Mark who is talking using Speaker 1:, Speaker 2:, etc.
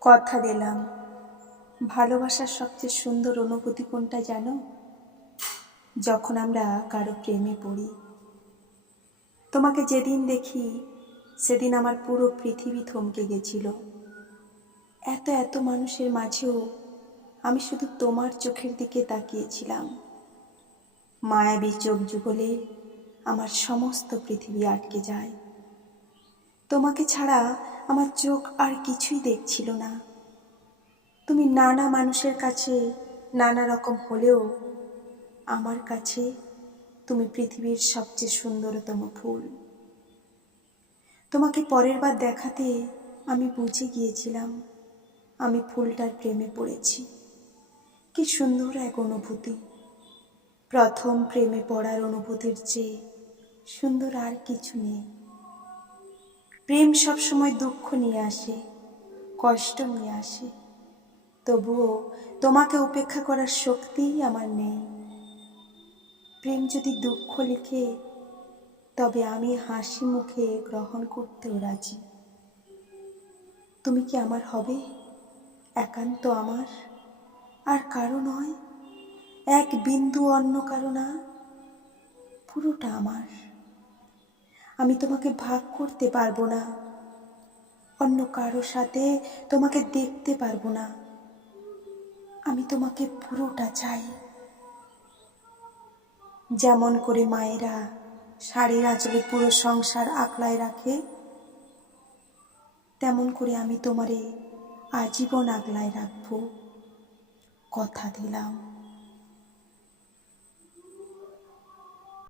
Speaker 1: কথা দিলাম। ভালোবাসার সবচেয়ে সুন্দর অনুভূতি কোনটা জানো? যখন আমরা কারও প্রেমে পড়ি। তোমাকে যেদিন দেখি, সেদিন আমার পুরো পৃথিবী থমকে গেছিল। এত এত মানুষের মাঝেও আমি শুধু তোমার চোখের দিকে তাকিয়েছিলাম। মায়াবী চোখ যুগলে আমার সমস্ত পৃথিবী আটকে যায়। তোমাকে ছাড়া আমার চোখ আর কিছুই দেখছিল না। তুমি নানা মানুষের কাছে নানা রকম হলেও আমার কাছে তুমি পৃথিবীর সবচেয়ে সুন্দরতম ফুল। তোমাকে পরের বার দেখাতে আমি বুঝে গিয়েছিলাম আমি ফুলটার প্রেমে পড়েছি। কি সুন্দর এক অনুভূতি। প্রথম প্রেমে পড়ার অনুভূতির চেয়ে সুন্দর আর কিছু নেই। প্রেম সবসময় দুঃখ নিয়ে আসে, কষ্ট নিয়ে আসে। তবুও তোমাকে উপেক্ষা করার শক্তিই আমার নেই। প্রেম যদি দুঃখ লিখে, তবে আমি হাসি মুখে গ্রহণ করতেও রাজি। তুমি কি আমার হবে? একান্ত আমার? আর কারও নয়, এক বিন্দু অন্য কারও না, পুরোটা আমার। আমি তোমাকে ভাগ করতে পারব না। অন্য কারও সাথে তোমাকে দেখতে পারব না। আমি তোমাকে পুরোটা চাই। যেমন করে মায়েরা শাড়ির আঁচলে পুরো সংসার আকলায় রাখে, তেমন করে আমি তোমারে আজীবন আগলায় রাখব। কথা দিলাম।